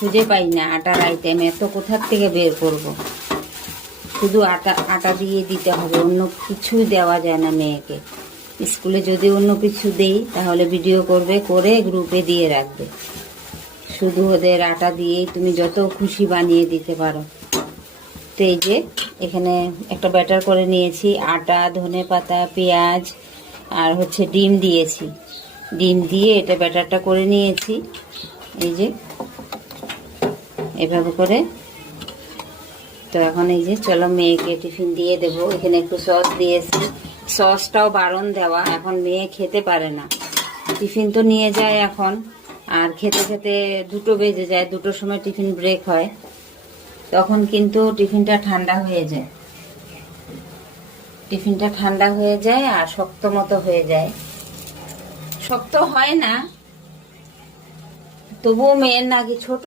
খুঁজে পাই না আটার আইটেম, এত কোথার থেকে বের করব। শুধু আটা দিয়ে দিতে হবে, অন্য কিছু দেওয়া যায় না মেয়েকে। স্কুলে যদি অন্য কিছু দেই তাহলে ভিডিও করবে, করে গ্রুপে দিয়ে রাখবে। শুধু ওদের আটা দিয়েই তুমি যত খুশি বানিয়ে দিতে পারো। তো এই যে এখানে একটা ব্যাটার করে নিয়েছি, আটা, ধনেপাতা, পেঁয়াজ আর হচ্ছে ডিম দিয়েছি। ডিম দিয়ে এটা ব্যাটারটা করে নিয়েছি। এই যে এভাবে করে। তো এখন এই যে চলো মেয়েকে টিফিন দিয়ে দেব। এখানে একটু সস দিয়েছি, সসটাও বারণ দেওয়া, এখন মেয়ে খেতে পারে না। টিফিন তো নিয়ে যায় এখন, আর খেতে খেতে 2টো বেজে যায়, 2টোর সময় টিফিন ব্রেক হয়, তখন কিন্তু টিফিনটা ঠান্ডা হয়ে যায়। টিফিনটা ঠান্ডা হয়ে যায় আর শক্ত মতো হয়ে যায়। শক্ত হয় না, তবুও মেয়ের নাকি ছোট